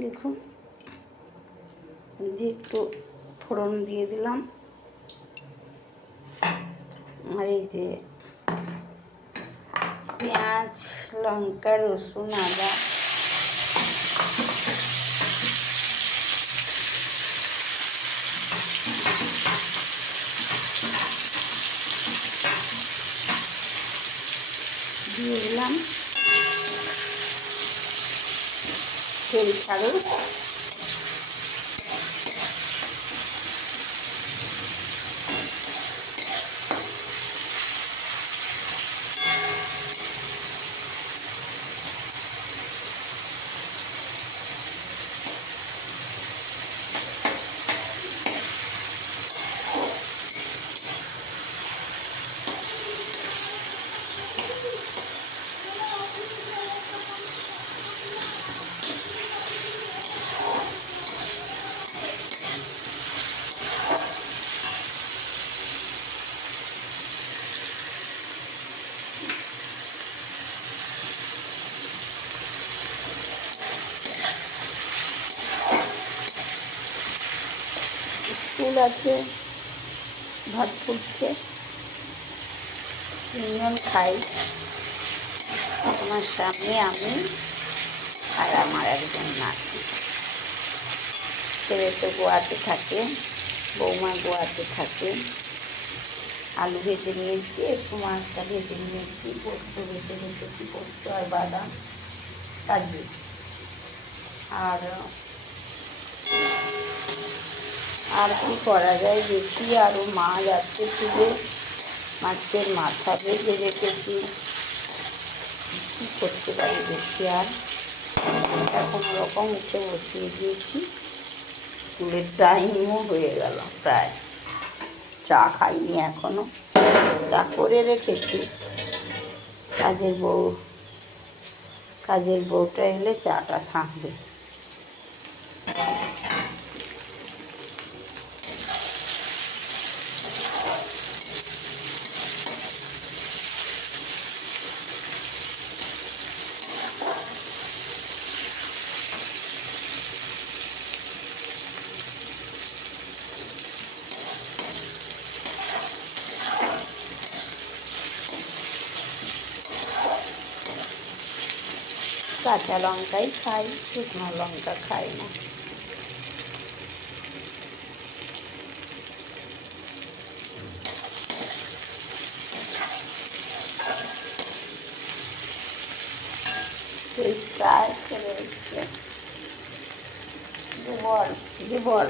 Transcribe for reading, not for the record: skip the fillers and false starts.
দেখুন যে একটু ফোড়ন দিয়ে দিলাম, আর এই যে পেঁয়াজ, লঙ্কা, রসুন, আদা দিয়ে দিলাম। তেল ছাড়ুন। স্কুল আছে, ভাত ফুটছে, তিনজন খাই। আমার সামনে আমি আর আমার একজন নাতি। ছেলে তো গোয়াতে থাকে, বৌমা গোয়াতে থাকে। আলু ভেজে নিয়েছি, একটু মাছটা ভেজে নিয়েছি, পোস্ত ভেজে রেখেছি, পোস্ত আর বাদাম, কাজু। আর কি করা যায় দেখি, আরও মাছ আছে ফ্রিজে, মাছের মাথা ভেজে রেখেছি, কী করতে পারি দেখি। আর এখন রকম উঠে বসিয়ে দিয়েছি, স্কুলের টাইমও হয়ে গেল প্রায়। চা খাইনি এখনও, চা করে রেখেছি। কাজের বউটা এলে চাটা ছাঁকবে। কাঁচা লঙ্কাই খাই, শুকনো লঙ্কা খাই না। প্রায় চলে এসছে। যে বল